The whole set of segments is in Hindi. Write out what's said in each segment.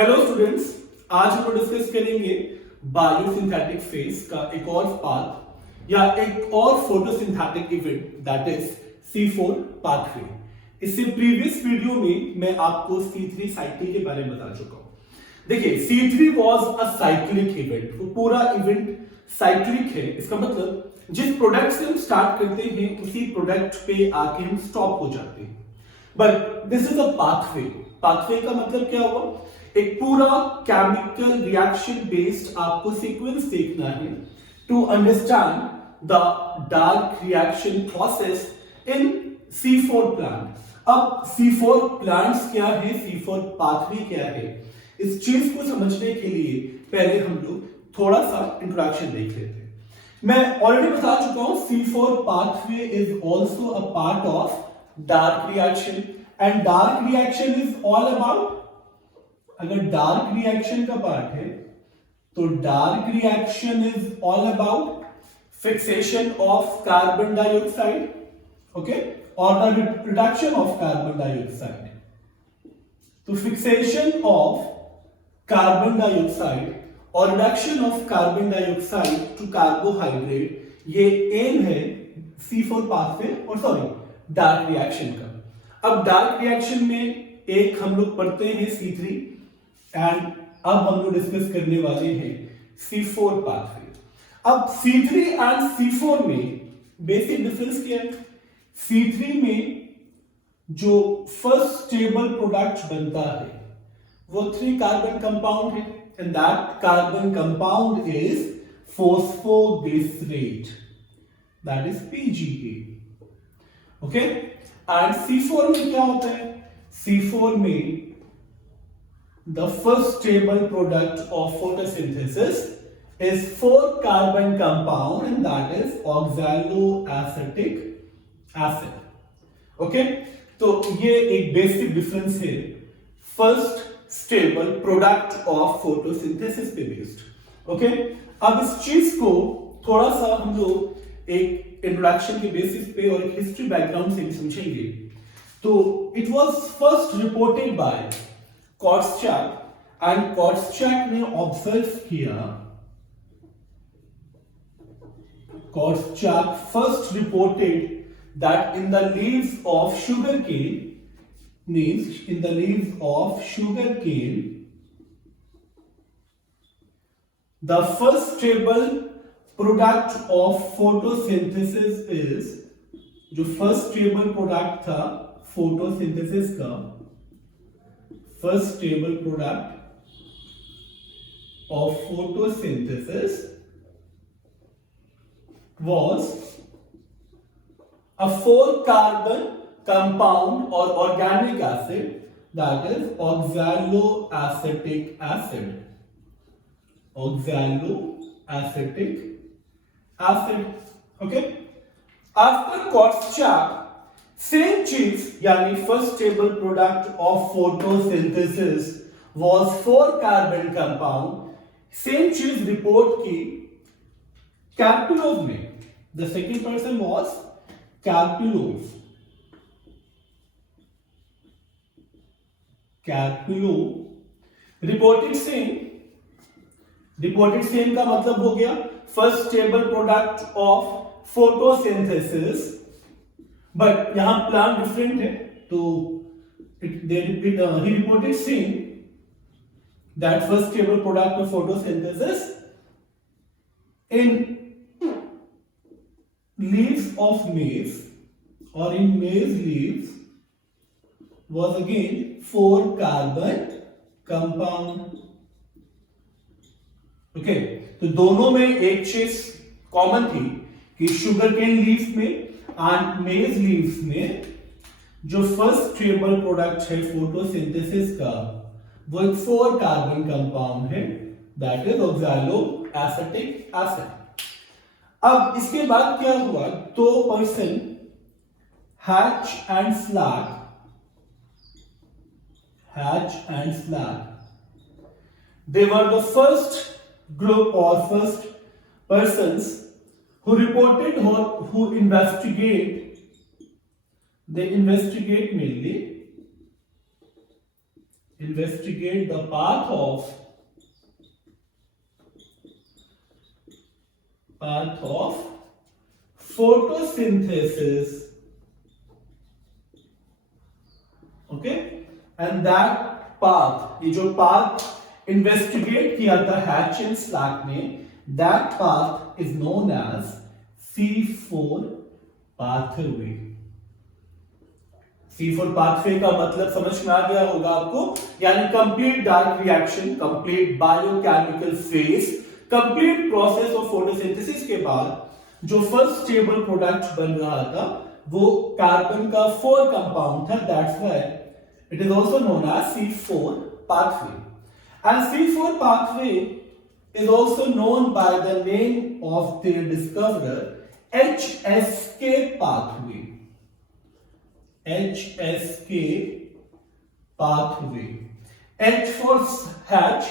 हेलो स्टूडेंट्स, आज हम लोग डिस्कस करेंगे बायोसिंथेटिक फेज का एक और पाथ या एक और photosynthetic event that is C4 pathway. इससे प्रीवियस वीडियो में मैं आपको C3 साइकिल के बारे में बता चुका हूं। देखिए C3 was a cyclic event, वो पूरा इवेंट साइक्लिक है। इसका मतलब जिस प्रोडक्ट से हम स्टार्ट करते हैं उसी प्रोडक्ट पे आके हम स्टॉप हो जाते हैं। But this is a pathway. Pathway का मतलब क्या हुआ? एक पूरा केमिकल रिएक्शन बेस्ड आपको सीक्वेंस देखना है to understand the dark reaction process in C4 plant. अब C4 प्लांट्स क्या है, C4 पाथवे क्या है, इस चीज को समझने के लिए पहले हम लोग थोड़ा सा इंट्रोडक्शन देख लेते हैं। मैं ऑलरेडी बता चुका हूं C4 pathway is also a part of dark reaction and dark reaction is all about, अगर डार्क रिएक्शन का पार्ट है तो dark reaction is all about fixation of carbon dioxide, okay, और the reduction of carbon dioxide. तो फिक्सेशन ऑफ कार्बन डाइऑक्साइड और reduction of carbon dioxide to carbohydrate, ये एम है C4 पाथवे और सॉरी डार्क रिएक्शन का। अब डार्क रिएक्शन में एक हम लोग पढ़ते हैं C3 एंड अब हम लोग डिस्कस करने वाले हैं C4 पाथवे। अब C3 एंड C4 में बेसिक डिफरेंस क्या है? C3 में जो फर्स्ट स्टेबल प्रोडक्ट बनता है वो 3 कार्बन कंपाउंड है and that carbon compound is phosphoglycerate, that is PGA, okay. And C4 में क्या होता है? C4 में the first stable product of photosynthesis is 4 carbon compound and that is oxaloacetic acid, okay। तो ये एक बेसिक डिफरेंस है first stable product of photosynthesis पे बेस्ड, ओके। अब इस चीज को थोड़ा सा हम लोग एक इंट्रोडक्शन के बेसिस पे और एक हिस्ट्री बैकग्राउंड से भी समझेंगे। तो it was first reported by Kortschak and Kortschak ने ऑब्जर्व किया, Kortschak first reported that in the leaves of sugarcane, means in the leaves of sugarcane, the first stable product of photosynthesis is, जो फर्स्ट स्टेबल प्रोडक्ट था फोटोसिंथेसिस का, first stable product of photosynthesis was a 4 carbon compound or organic acid, that is oxaloacetic acid, oxaloacetic acid, okay। After Kortschak, same चीज यानी first stable product of photosynthesis was 4 carbon compound, same चीज रिपोर्ट की कैप्टुलोव ने। The second person was Karpilov. Karpilov reported same का मतलब हो गया first stable product of photosynthesis, but यहां प्लान डिफरेंट है तो he reported saying that first stable product of photosynthesis in leaves of maize or in maize leaves was again 4 carbon compound, okay. तो दोनों में एक चीज कॉमन थी कि शुगर केन लीफ में एंड मेज लीव्स में जो फर्स्ट स्टेबल प्रोडक्ट है फोटोसिंथेसिस का वो एक 4 कार्बन कंपाउंड है, दैट इज oxaloacetic acid। अब इसके बाद क्या हुआ? 2 person hatch and slack, they were the first group or first persons who reported or who investigate mainly investigate the path of photosynthesis, okay, and that path, ये जो path investigate किया था Hatch and Slack ने, that path is known as C4 pathway. C4 pathway का मतलब समझ में आ गया होगा आपको, यानी complete dark reaction, complete biochemical phase, complete process of photosynthesis के बाद जो फर्स्ट स्टेबल प्रोडक्ट बन रहा था वो कार्बन का 4 कंपाउंड था. That's why it is also known as C4 pathway. And C4 pathway is also known by the name of their discoverer, HSK pathway. HSK pathway. H for Hatch,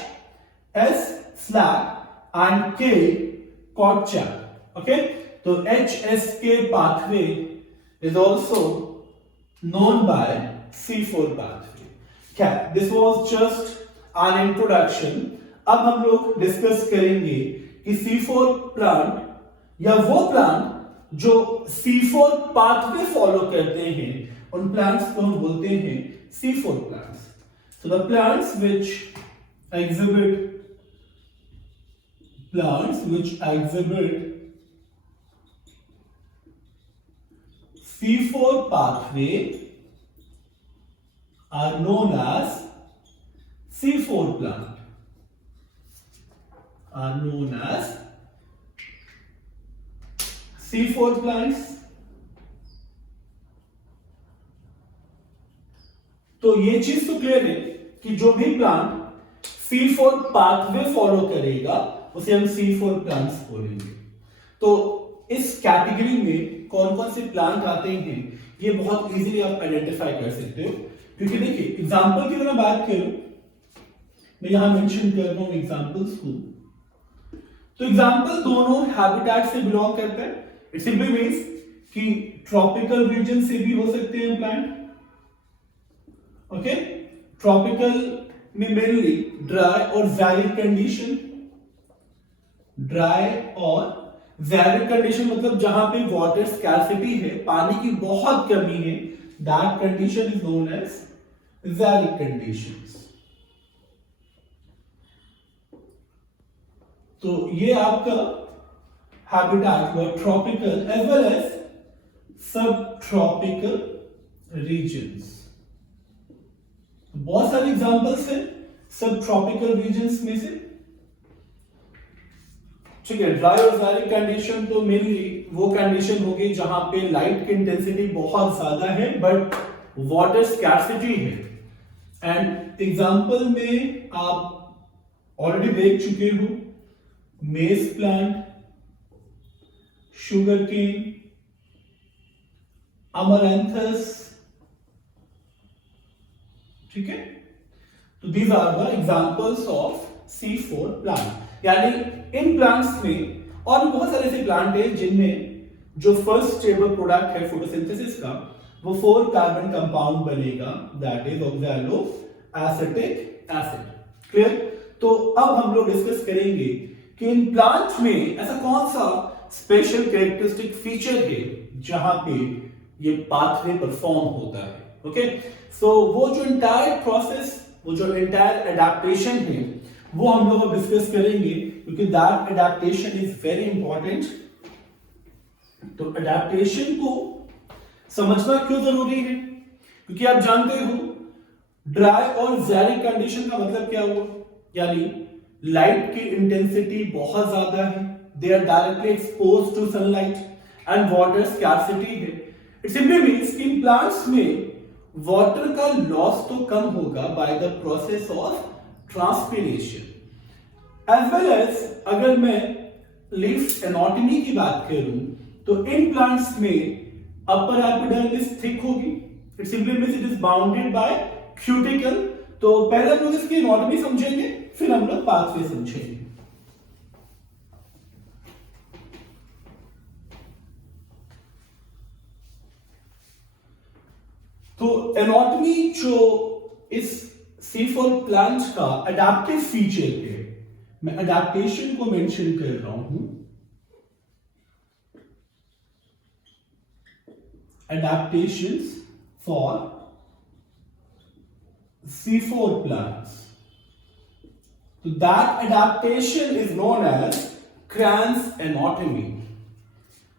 S Slack, and K Kochak. Okay, so HSK pathway is also known by C4 pathway. Okay, this was just an introduction. अब हम लोग डिस्कस करेंगे कि C4 प्लांट या वो प्लांट जो C4 पाथवे फॉलो करते हैं उन प्लांट्स को हम बोलते हैं C4 plants. So the plants which exhibit C4 pathway are known as C4 plant. C4 plants. तो ये चीज तो क्लियर है कि जो भी प्लांट C4 पाथवे फॉलो करेगा उसे हम C4 प्लांट्स बोलेंगे. तो इस कैटेगरी में कौन कौन से प्लांट आते हैं ये बहुत इजीली आप आइडेंटिफाई कर सकते हो, क्योंकि देखिए एग्जांपल की अगर मैं बात करूं, मैं यहां मेंशन कर रहा हूं एग्जांपल्स को, तो एग्जांपल दोनों हैबिटेट से बिलोंग करते हैं. इट सिंपली मींस कि ट्रॉपिकल रीजन से भी हो सकते हैं प्लांट. ओके, ट्रॉपिकल में मेनली ड्राई और ज़ैरिड कंडीशन. ड्राई और ज़ैरिड कंडीशन मतलब जहां पे वाटर स्कैर्सिटी है, पानी की बहुत कमी है, that condition is known as xeric conditions. तो ये आपका हैबिटेट हुआ tropical as well as subtropical regions. बहुत सारे एग्जांपल्स हैं सब ट्रॉपिकल रीजन्स में से. ठीक है, ड्राई और ज़ैरिड कंडीशन तो मेनली वो कंडीशन होगी जहां पे लाइट की इंटेंसिटी बहुत ज्यादा है बट वाटर स्कैर्सिटी है. एंड एग्जांपल में आप ऑलरेडी देख चुके हो मेज प्लांट, शुगर केन, अमरैंथस. ठीक है, तो these are the examples of C4 plant. यानी इन प्लांट्स में और भी बहुत सारे ऐसे प्लांट हैं जिनमें जो फर्स्ट स्टेबल प्रोडक्ट है फोटोसिंथेसिस का वो 4 कार्बन कंपाउंड बनेगा, that is oxalo acetic acid. Clear? तो अब हम लोग डिस्कस करेंगे कि इन प्लांट में ऐसा कौन सा स्पेशल कैरेक्टरिस्टिक फीचर है जहां पे ये पाथवे परफॉर्म होता है. ओके, सो वो जो एंटायर प्रोसेस, वो जो एंटायर एडेप्टेशन है वो हम लोग डिस्कस करेंगे, क्योंकि that adaptation is very important. तो एडेप्टेशन को समझना क्यों जरूरी है? क्योंकि आप जानते हो ड्राई और ज़ैरिड कंडीशन का मतलब क्या हुआ, यानी लाइट की इंटेंसिटी बहुत ज्यादा है, they are directly exposed to sunlight and water scarcity है. इट सिंपली मींस कि इन प्लांट्स में वाटर का लॉस तो कम होगा by the process of transpiration. As well as अगर मैं लीफ एनाटॉमी की बात करूं तो इन प्लांट्स में अपर एपिडर्मिस थिक होगी. It simply means it is bounded by cuticle. तो पहले हम लोग इसकी एनाटॉमी समझेंगे, फिर हम लोग पाथवे समझेंगे. तो एनाटॉमी जो इस C4 प्लांट का अडेप्टिव फीचर है, मैं अडेप्टेशन को मेंशन कर रहा हूं, adaptations for C4 plants. So that adaptation is known as Kranz anatomy.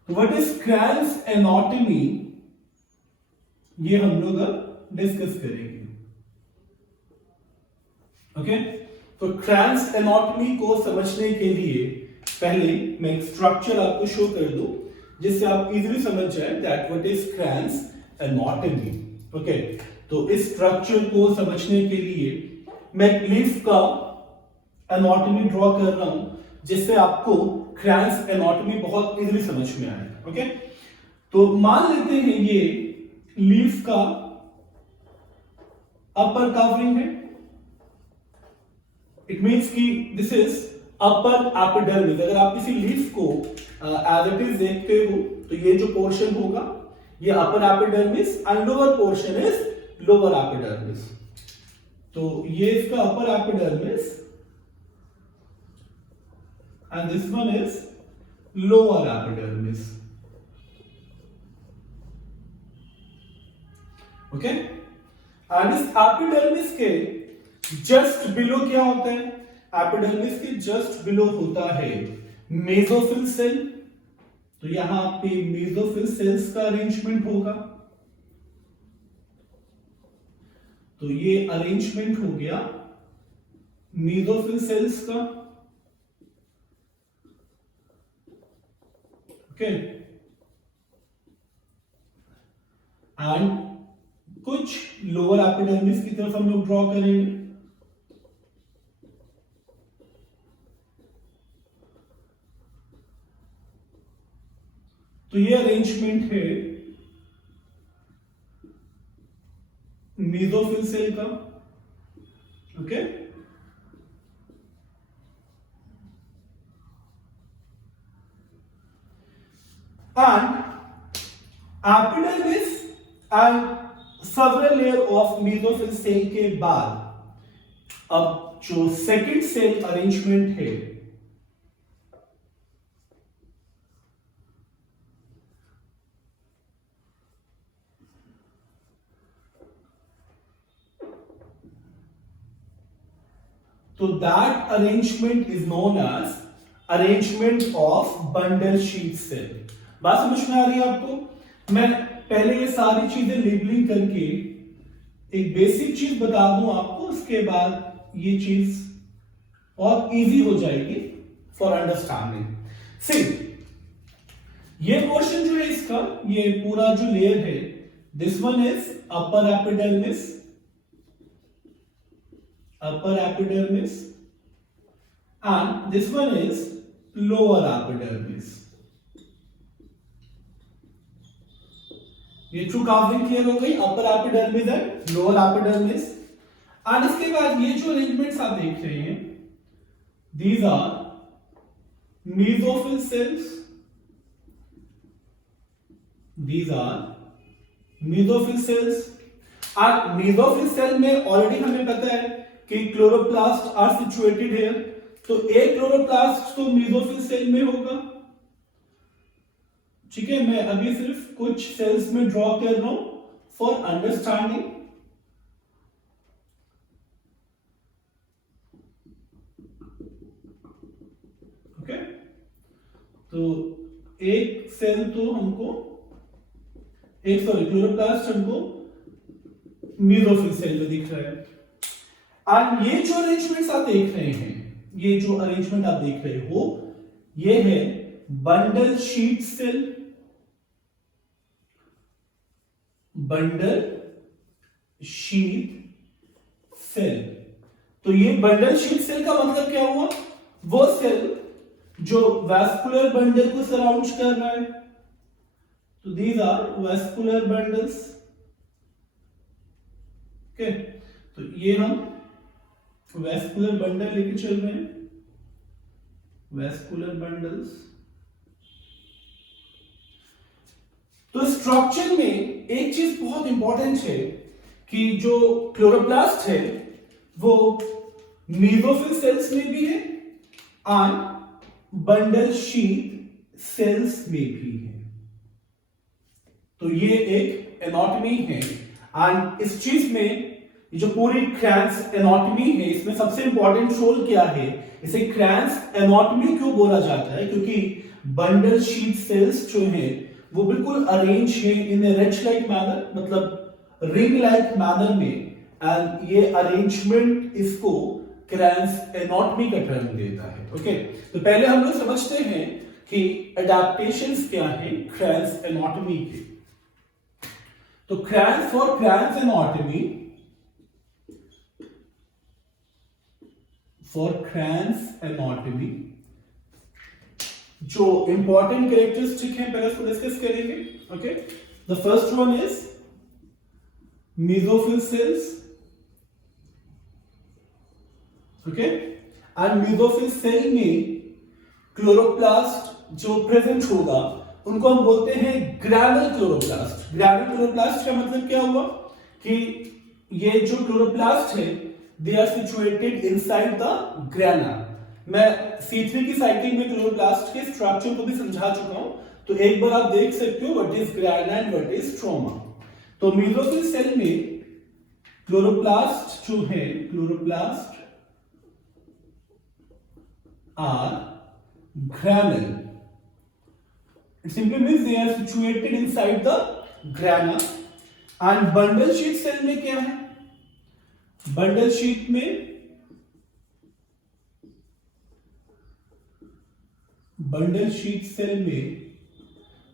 What is Kranz anatomy? ये हम लोग अब डिस्कस करेंगे. ओके, तो Kranz anatomy को समझने के लिए पहले मैं एक स्ट्रक्चर आपको शो कर दूं जिससे आप इजीली समझ जाए that what is Kranz anatomy. Okay, तो इस स्ट्रक्चर को समझने के लिए मैं एक लीफ का एनाटॉमी ड्रॉ कर रहा हूं जिससे आपको Kranz anatomy बहुत इजीली समझ में आएगा. ओके, तो मान लेते हैं ये लीफ का अपर कवरिंग है. इट मींस कि दिस इज अपर एपिडर्मिस. अगर आप किसी लीफ को एज इट इज देखते हो तो ये जो पोर्शन होगा ये upper epidermis and lower portion is lower epidermis. तो ये इसका upper epidermis and this one is lower epidermis. Okay, and इस एपिडर्मिस के जस्ट बिलो क्या होता है? एपिडर्मिस के जस्ट बिलो होता है मेसोफिल सेल. तो यहां पे मेसोफिल सेल्स का अरेंजमेंट होगा. तो ये अरेंजमेंट हो गया मेसोफिल सेल्स का. ओके, एंड कुछ लोअर एपिडर्मिस की तरफ हम लोग ड्रॉ करेंगे. तो ये अरेंजमेंट है मेसोफिल सेल का. Okay, and epidermis and several layer of mesophyll cell के बाद अब जो सेकंड सेल अरेंजमेंट है तो that arrangement is known as arrangement of bundle sheath cell. बात समझ में आ रही है आपको? मैं पहले ये सारी चीजें लेबलिंग करके एक बेसिक चीज बता दूं आपको, उसके बाद ये चीज बहुत इजी हो जाएगी फॉर अंडरस्टैंडिंग. सी, ये पोर्शन जो है इसका, ये पूरा जो लेयर है, this one is upper epidermis, and this one is lower epidermis. ये true covering clear हो गई, upper epidermis and lower epidermis. And इसके बाद ये जो अरेंजमेंट्स आप देख रहे हैं, these are mesophyll cells. These are mesophyll cells. और mesophyll cell में ऑलरेडी हमें पता है कि क्लोरोप्लास्ट आर सिचुएटेड हियर. तो एक क्लोरोप्लास्ट तो मेसोफिल सेल में होगा. ठीक है, मैं अभी सिर्फ कुछ सेल्स में ड्रॉ कर रहा हूं फॉर अंडरस्टैंडिंग. ओके, तो एक सेल तो हमको क्लोरोप्लास्ट हमको मेसोफिल सेल में दिख रहा है. और ये जो अरेंजमेंट्स आप देख रहे हैं, ये जो अरेंजमेंट आप देख रहे हो, ये है bundle sheath cell. Bundle sheath cell. तो ये बंडल शीट सेल का मतलब क्या हुआ? वो सेल जो वैस्कुलर बंडल को सराउंड कर रहा है. तो these are vascular bundles. Okay, तो ये हम वैस्कुलर बंडल लेके चल रहे हैं, वैस्कुलर बंडल्स. तो स्ट्रक्चर में एक चीज बहुत इंपॉर्टेंट है कि जो क्लोरोप्लास्ट है वो मेसोफिल सेल्स में भी है एंड बंडल शीथ सेल्स में भी है। तो ये एक एनाटॉमी है एंड इस चीज में जो पूरी क्रैंस एनाटॉमी है इसमें सबसे इंपॉर्टेंट रोल क्या है, इसे क्रैंस एनाटॉमी क्यों बोला जाता है, क्योंकि बंडल शीथ सेल्स जो है वो बिल्कुल अरेंज है इन रिच लाइक मैनर, मतलब रिंग लाइक मैनर में, एंड ये अरेंजमेंट इसको क्रैंस एनाटॉमी का टर्म देता है। ओके, तो पहले हम लोग समझते हैं कि एडेप्टेशंस क्या है क्रैंस एनाटॉमी के। तो Kranz for Kranz anatomy, for Kranz anatomy जो इंपॉर्टेंट कैरेक्टरिस्टिक है पहले उसको डिस्कस करेंगे। Okay, the first one is mesophyll cells. Okay, and mesophyll cell में क्लोरोप्लास्ट जो प्रेजेंट होगा उनको हम बोलते हैं ग्रैनुल क्लोरोप्लास्ट। ग्रैनुल क्लोरोप्लास्ट का मतलब क्या हुआ कि ये जो क्लोरोप्लास्ट है they are situated inside the grana. मैं C3 की साइकिल में क्लोरोप्लास्ट के स्ट्रक्चर को भी समझा चुका हूं, तो एक बार आप देख सकते हो what is grana and what is stroma. तो मेसोफिल सेल में क्लोरोप्लास्ट जो है, chloroplast are granal. It simply means they are situated inside the grana. And bundle sheath cell में क्या है, बंडल शीथ में बंडल शीथ सेल में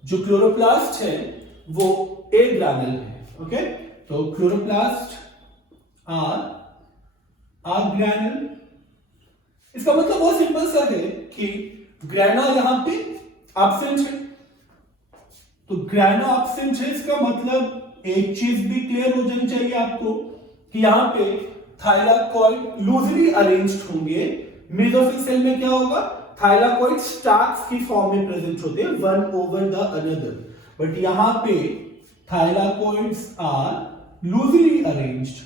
जो क्लोरोप्लास्ट है वो ए ग्रैनुल है। ओके, तो क्लोरोप्लास्ट आर ग्रैनुल। इसका मतलब बहुत सिंपल सा है कि ग्रैना यहां पे एब्सेंट है, तो ग्रैना एब्सेंट है, इसका मतलब एक चीज भी क्लियर हो जानी चाहिए आपको कि यहां पे थाइलाकॉइड लूजली अरेंज्ड होंगे। मेसोफिल सेल में क्या होगा, थाइलाकॉइड स्टैक्स की फॉर्म में प्रेजेंट होते हैं one over the another, but यहां पे thylakoids are loosely arranged.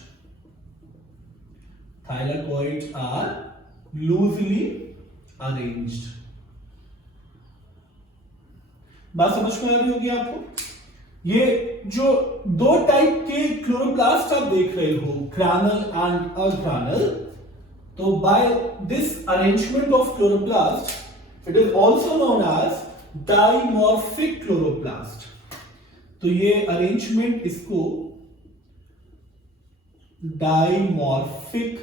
Thylakoids are loosely arranged. बात समझ में आ रही होगी आपको। ये जो दो टाइप के क्लोरोप्लास्ट आप देख रहे हो, ग्रैनुल एंड अग्रैनुल, तो by this arrangement of chloroplast, it is also known as dimorphic chloroplast. तो ये अरेंजमेंट इसको डाइमॉर्फिक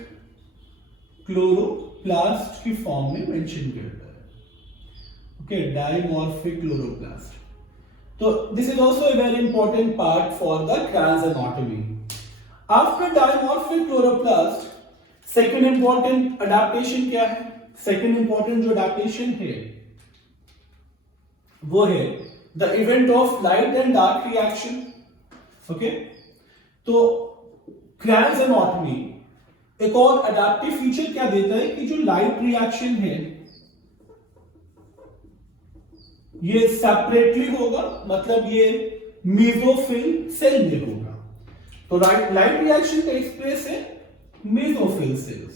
क्लोरोप्लास्ट की फॉर्म में मेंशन करता है। Okay, dimorphic chloroplast. तो this is also a very important part for the crans anatomy. After dimorphic chloroplast, second important adaptation क्या है, सेकेंड इंपॉर्टेंट जो अडेप्टेशन है वो है the event of light and dark reaction. Okay, तो क्रैंस एनाटॉमी एक और अडेप्टिव फीचर क्या देता है कि जो लाइट रिएक्शन है ये सेपरेटली होगा, मतलब ये मेसोफिल सेल में होगा। तो लाइट रिएक्शन टेक्स प्लेस है मेसोफिल सेल्स।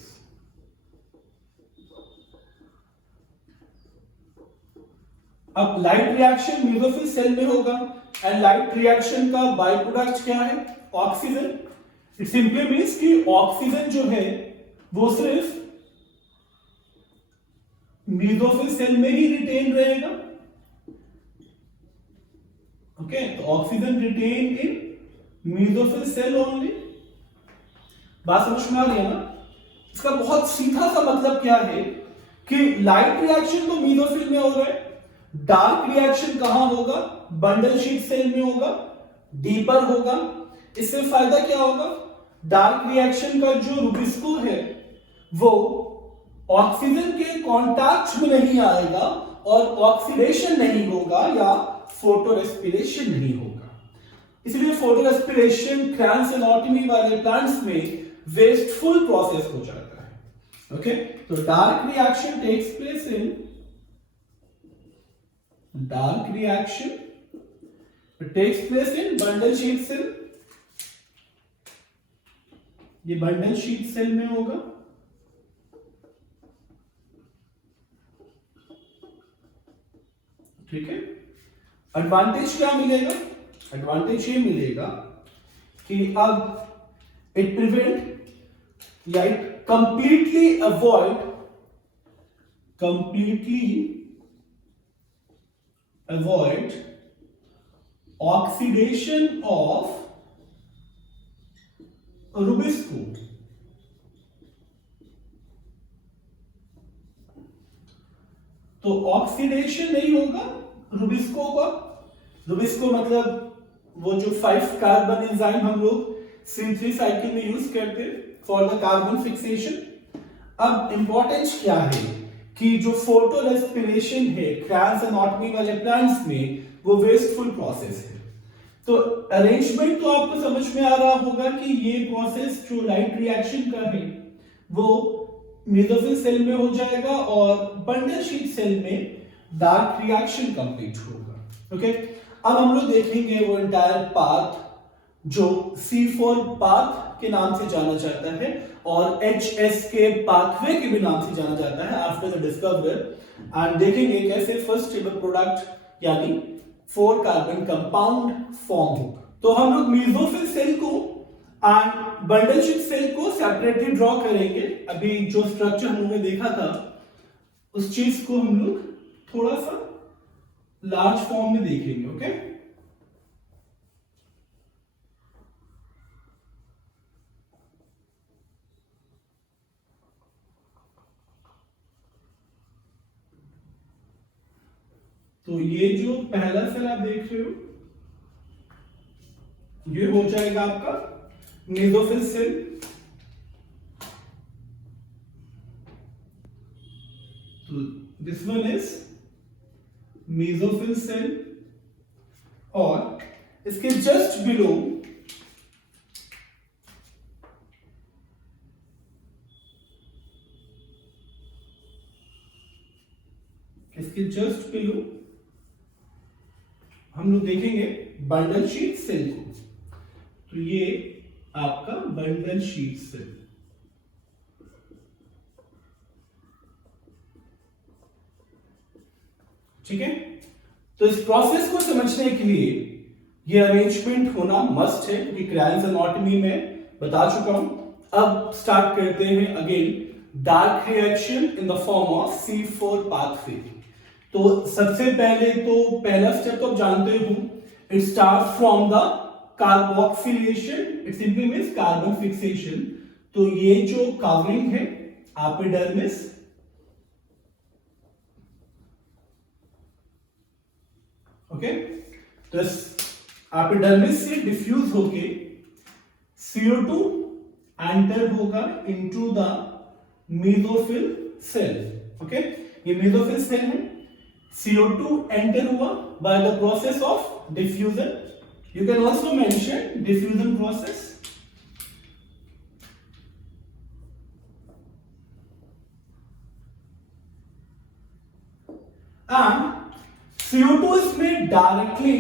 अब लाइट रिएक्शन मेसोफिल सेल में होगा एंड लाइट रिएक्शन का बाय प्रोडक्ट क्या है, ऑक्सीजन। इट सिंपली मींस कि ऑक्सीजन जो है वो सिर्फ मेसोफिल सेल में ही रिटेन रहेगा। ओके, तो ऑक्सीजन रिटेन इन मेसोफिल सेल ओनली। बात समझ में आ रही है ना। इसका बहुत सीधा सा मतलब क्या है कि लाइट रिएक्शन तो मेसोफिल में हो रहा है, डार्क रिएक्शन कहां होगा, बंडल शीथ सेल में होगा, डीपर होगा। इससे फायदा क्या होगा, डार्क रिएक्शन का जो रुबिस्को है वो ऑक्सीजन के कांटेक्ट में नहीं आएगा और ऑक्सीडेशन नहीं होगा या फोटो रेस्पिरेशन नहीं होगा। इसलिए फोटो रेस्पिरेशन क्रैंस एनाटॉमी वाले प्लांट्स में वेस्टफुल प्रोसेस हो जाता है। ओके, तो dark reaction takes place in bundle sheath cell ये बंडल शीट सेल में होगा, ठीक है। एडवांटेज क्या मिलेगा? एडवांटेज ये मिलेगा कि अब इट प्रिवेंट या it completely avoid oxidation of rubisco. तो ऑक्सीडेशन नहीं होगा रूबिस्को का। रूबिस्को मतलब वो जो 5 कार्बन एंजाइम हम लोग C3 साइकिल में यूज करते फॉर द कार्बन फिक्सेशन। अब इंपॉर्टेंस क्या है कि जो फोटो रेस्पिरेशन है क्रैंस एनाटॉमी वाले प्लांट्स में, वो वेस्टफुल प्रोसेस है। तो अरेंजमेंट तो आपको समझ में आ रहा होगा कि ये प्रोसेस जो लाइट रिएक्शन का है वो मेसोफिल सेल में हो जाएगा और बंडल शीट सेल में डार्क रिएक्शन कंप्लीट होगा। ओके, अब हम लोग देखेंगे वो एंटायर पाथ जो C4 पाथ के नाम से जाना जाता है और HS के पाथवे के भी नाम से जाना जाता है आफ्टर द डिस्कवरर। एंड देखेंगे कैसे फर्स्ट स्टेबल प्रोडक्ट यानी 4 कार्बन कंपाउंड फॉर्म होगा। तो हम लोग मेसोफिल सेल को एंड बंडल शीट सेल को सेपरेटली ड्रॉ करेंगे। अभी जो स्ट्रक्चर हमने देखा था उस चीज को हम लोग थोड़ा सा लार्ज फॉर्म में देखेंगे। ओके, तो ये जो पहला सेल आप देख रहे हो ये हो जाएगा आपका मेसोफिल सेल। तो this one is mesophyll cell और इसके जस्ट बिलो हम लोग देखेंगे बंडल शीट सेल को। तो ये आपका बंडल शीट सेल, ठीक है। तो इस प्रोसेस को समझने के लिए ये अरेंजमेंट होना मस्ट है क्योंकि क्रायंस एनाटॉमी में बता चुका हूं। अब स्टार्ट करते हैं again dark reaction in the form of C4 pathway. तो सबसे पहले तो पहला स्टेप तो आप जानते हो, it start from the carboxylation, it simply means carbon fixation. तो ये जो कवरिंग है एपिडर्मिस, ओके, तो एपिडर्मिस से डिफ्यूज होके CO2 एंटर होगा into the mesophyll cell. Okay, ये मेसोफिल सेल है, CO2 एंटर हुआ by the process of diffusion. You can also mention diffusion process. And CO2 इसमें डायरेक्टली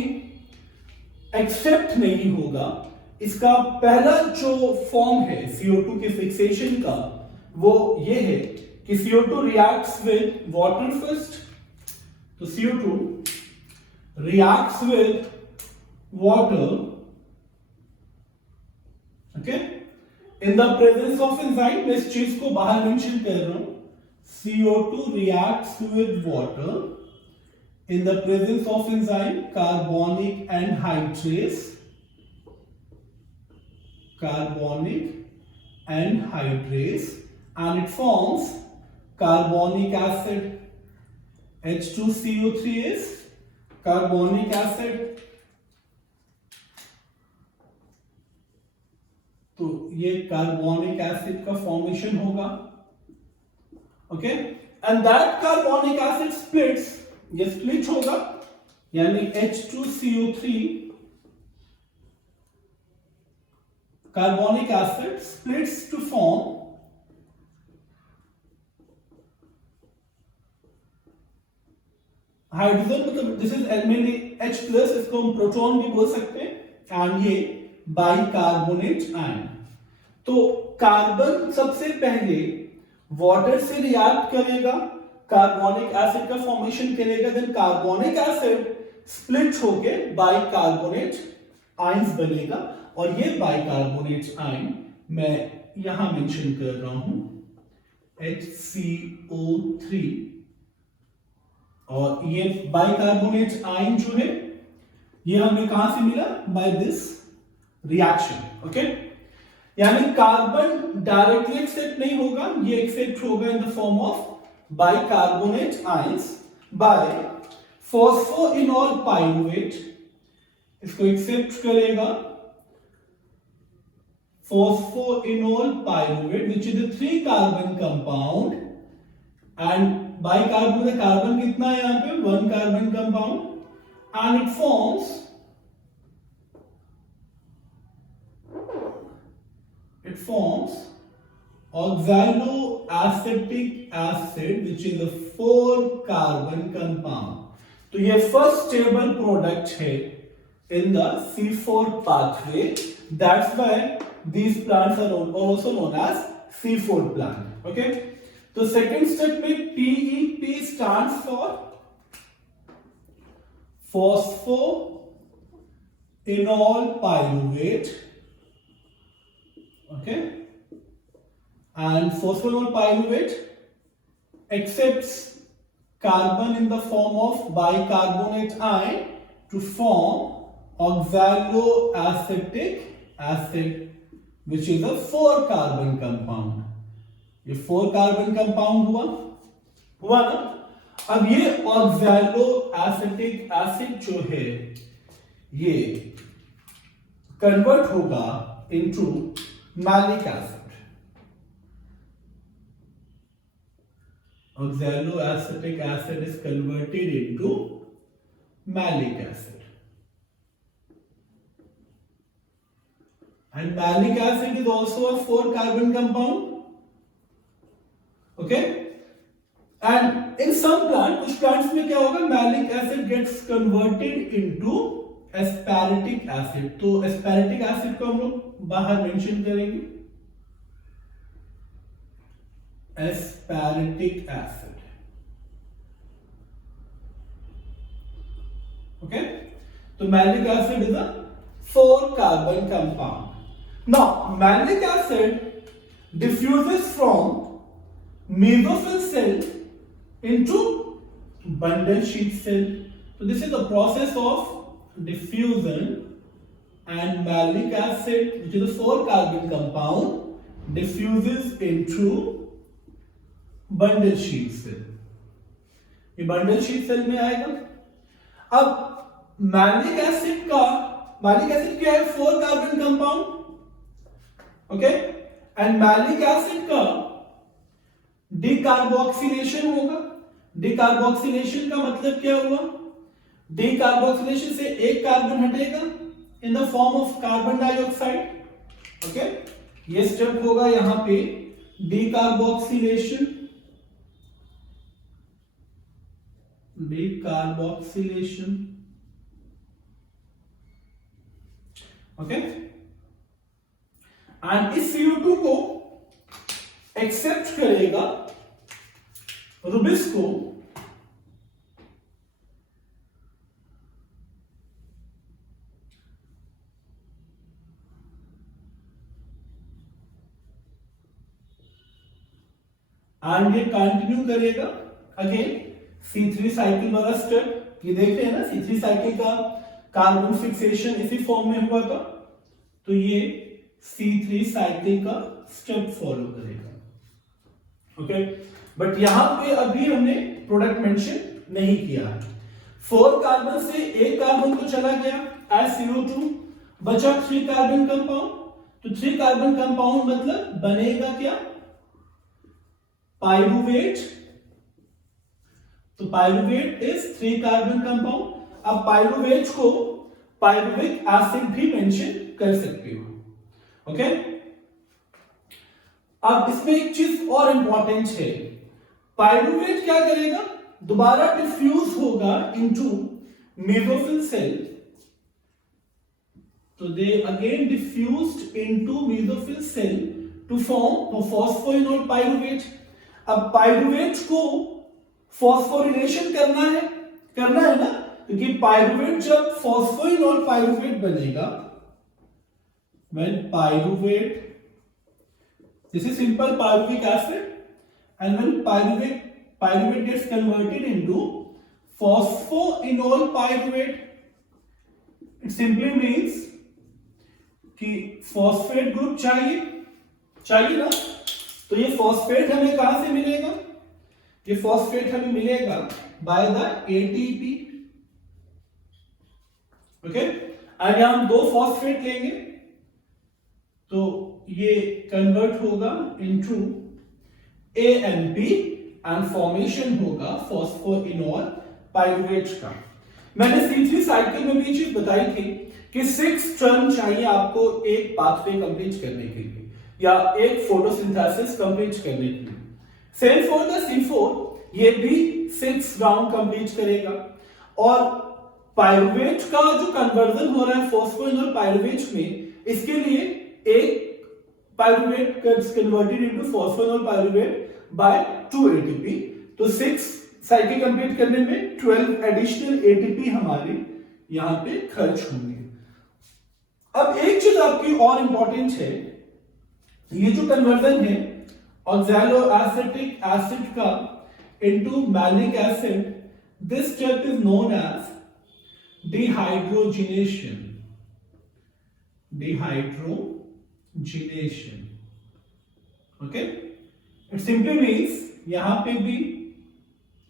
एक्सेप्ट नहीं होगा। इसका पहला जो फॉर्म है CO2 के फिक्सेशन का वो ये है कि CO2 reacts with water first. तो CO2 reacts with water, okay, in the presence of enzyme। मैं इस चीज को बाहर मेंशन कर रहा हूं, CO2 reacts with water in the presence of enzyme carbonic anhydrase, and it forms carbonic acid। H2CO3 is carbonic acid। तो ये कार्बोनिक एसिड का फॉर्मेशन होगा। Okay, and that carbonic acid splits, ये स्प्लिट होगा यानी H2CO3 carbonic acid splits to form hydrogen, मतलब दिस इज मेनली H+, इसको हम प्रोटॉन भी बोल सकते हैं, एंड ये बाइकार्बोनेट आयन। तो कार्बन सबसे पहले वाटर से रिएक्ट करेगा, कार्बोनिक एसिड का फॉर्मेशन करेगा, देन कार्बोनिक एसिड स्प्लिट होके बाइकार्बोनेट आयंस बनेगा, और ये बाइकार्बोनेट आयन मैं यहां मेंशन कर रहा हूं HCO3, और ये बाइकार्बोनेट आयन जो है ये हमें कहां से मिला, बाय दिस रिएक्शन। ओके, यानी कार्बन डायरेक्टली एक्सेप्ट नहीं होगा, ये एक्सेप्ट होगा in the form of bicarbonate ions by phosphoenol pyruvate, इसको एक्सेप्ट करेगा phosphoenol pyruvate which is a 3 carbon compound, and bicarbonate carbon कितना है यहां पे, 1 carbon compound, and it forms oxaloacetic acid which is a 4 carbon compound. तो ये फर्स्ट स्टेबल प्रोडक्ट है in the C4 pathway, that's why these plants are also known as C4 plant। okay, तो सेकेंड स्टेप में PEP stands for phosphoenol pyruvate, okay, and phosphoenol pyruvate accepts carbon in the form of bicarbonate ion to form oxaloacetic acid which is a 4 carbon compound. ये 4 कार्बन कंपाउंड हुआ ना। अब ये ऑक्सैलोएसिटिक एसिड जो है ये कन्वर्ट होगा into malic acid. Oxaloacetic acid is converted into malic acid, and malic acid is also a 4 carbon compound। okay, and in some plant, कुछ plants में क्या होगा, malic acid gets converted into aspartic acid। तो aspartic acid को हम लोग बाहर मेंशन करेंगे, aspartic acid। okay, तो malic acid is a 4 carbon compound। now malic acid diffuses from mesophyll cell into bundle sheath cell। so this is the process of diffusion, and malic acid which is a 4 carbon compound diffuses into bundle sheath cell. ये बंडल शीट सेल में आएगा। अब मैलिक एसिड क्या है, 4 carbon compound. Okay, and malic acid का डिकार्बोक्सिलेशन होगा। डिकार्बोक्सिलेशन का मतलब क्या हुआ, डिकार्बोक्सिलेशन से एक कार्बन हटेगा in the form of carbon dioxide. Okay, ये स्टेप होगा यहां पे डिकार्बोक्सिलेशन। ओके, एंड इस CO2 को एक्सेप्ट करेगा रुबिस्को, एंड ये कंटिन्यू करेगा अगेन C3 साइकिल वाला स्टेप। ये देख रहे हैं ना, C3 साइकिल का कार्बन फिक्सेशन इसी फॉर्म में हुआ था, तो ये C3 साइकिल का स्टेप फॉलो करेगा। ओके, बट यहां पे अभी हमने प्रोडक्ट मेंशन नहीं किया है। 4 कार्बन से एक कार्बन तो चला गया एज CO2, बचा 3 कार्बन कंपाउंड। तो 3 कार्बन कंपाउंड मतलब बनेगा क्या, पाइरुवेट। तो पाइरुवेट इज 3 कार्बन कंपाउंड। अब पाइरुवेट को पाइरुविक एसिड भी मेंशन कर सकते हो। ओके, अब इसमें एक चीज और इंपॉर्टेंट है, पाइरुवेट क्या करेगा, दोबारा डिफ्यूज होगा इनटू मेसोफिल सेल। तो they again diffused into mesophyll cell to form phosphoenol pyruvate. अब पाइरुवेट को फॉस्फोरिलेशन करना है ना, क्योंकि पाइरुवेट जब फॉस्फोइनोल पाइरुवेट बनेगा, when pyruvate, this is simple pyruvic acid, and when pyruvate gets converted into phosphoenol pyruvate, it simply means कि फॉस्फेट ग्रुप चाहिए ना, तो ये फॉस्फेट हमें कहां से मिलेगा? ये फॉस्फेट हमें मिलेगा बाय द एटीपी. ओके, और यहां हम 2 फॉस्फेट लेंगे तो ये कन्वर्ट होगा इनटू ANP एंड फॉर्मेशन होगा फॉस्फोइनोल पाइरुवेट का. मैंने C3 साइकिल में भी चीज बताई थी कि 6 टर्न चाहिए आपको एक पाथवे कंप्लीट करने के लिए या एक फोटोसिंथेसिस कंप्लीट करने के लिए. सेम फॉर द C4, ये भी 6 राउंड कंप्लीट करेगा. और पाइरुवेट का जो कन्वर्जन हो रहा है फॉस्फोइनोल पाइरुवेट में, इसके लिए एक pyruvate गets converted into phosphoenol pyruvate by 2 ATP. तो 6 साइकिल कंप्लीट करने में 12 एडिशनल ATP हमारे यहां पे खर्च होंगे. अब एक चीज आपकी और इंपॉर्टेंट है, ये जो कन्वर्जन है ऑक्सैलोएसिटिक एसिड का into malic acid, this step is known as dehydrogenation. Okay, it simply means यहां पे भी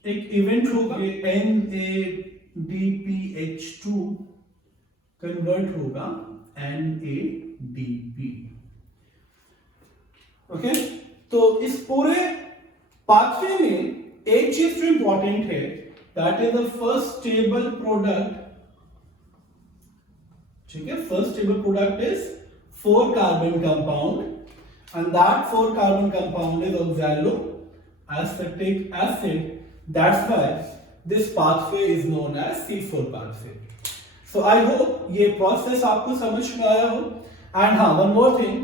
एक इवेंट होगा, NADPH2 कन्वर्ट होगा NADP. ओके, तो इस पूरे पाथवे में एक चीज जो इंपॉर्टेंट है, that is the first stable product. ठीक है, first stable product is 4 carbon compound and that 4 carbon compound is oxaloacetic acid. That's why this pathway is known as C4 pathway. So I hope ये process आपको समझ में आया हो. And हाँ, one more thing,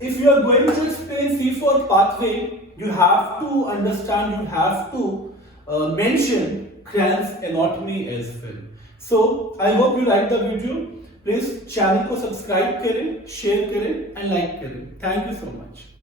if you are going to explain C4 pathway, you have to understand, you have to mention Kranz anatomy as well. So I hope you like the video. Please channel को सब्सक्राइब करें, शेयर करें एंड लाइक करें. Thank you so much.